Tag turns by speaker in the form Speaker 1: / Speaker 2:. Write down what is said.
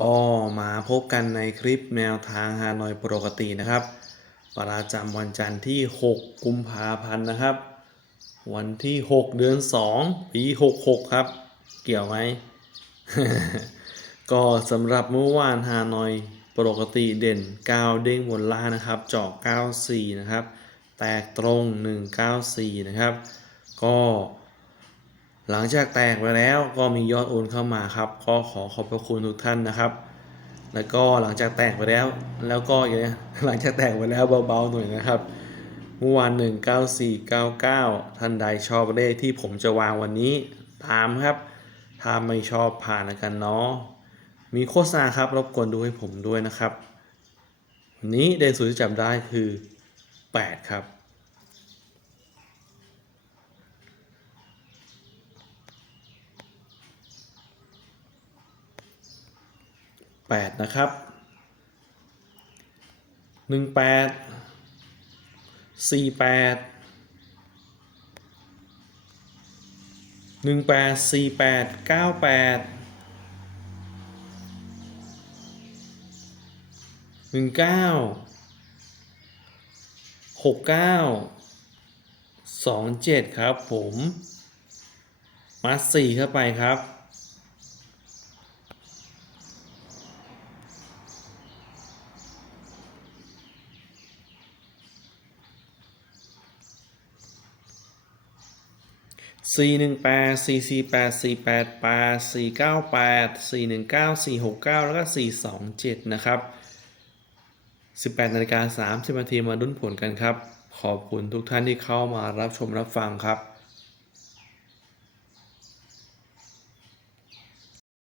Speaker 1: ก็มาพบกันในคลิปแนวทางฮานอยปกตินะครับ ประจำวันจันทร์ที่ 6 กุมภาพันธ์นะครับ วันที่ 6 เดือน 2 ปี 66 ครับ เกี่ยวไหม ก็สำหรับเมื่อวานฮานอยปกติเด่น 9 เด้งบนล่างนะครับเจาะ94 นะครับ แตกตรง 194 นะครับ ก็ หลังจากแตกไปแล้วก็มียอดโอนเข้ามาครับ ก็ขอขอบพระคุณทุกท่านนะครับ แล้วก็หลังจากแตกไปแล้ว แล้วก็อย่างนี้หลังจากแตกไปแล้วเบาๆหน่อยนะครับเมื่อวาน19499 ท่านใดชอบเลขที่ผมจะวางวันนี้ตามครับ ถ้าไม่ชอบผ่านแล้วกันเนาะมีโฆษณาครับรบกวนดูให้ผมด้วยนะครับ วันนี้เด่นสุดที่จับได้คือ 8 ครับ 8 นะครับ 18 48 18 48 98 19 69 27 ครับผมมาสี่เข้าไปครับ สี่หนึ่งแปดสี่สี่แปดสี่แปดแปดสี่เก้าแปดสี่หนึ่งเก้าสี่หกเก้าแล้วก็สี่สองเจ็ดนะครับสิบแปดนาฬิกา30นาทีมาดุ้นผลกันครับ ขอบคุณทุกท่านที่เข้ามารับชมรับฟังครับ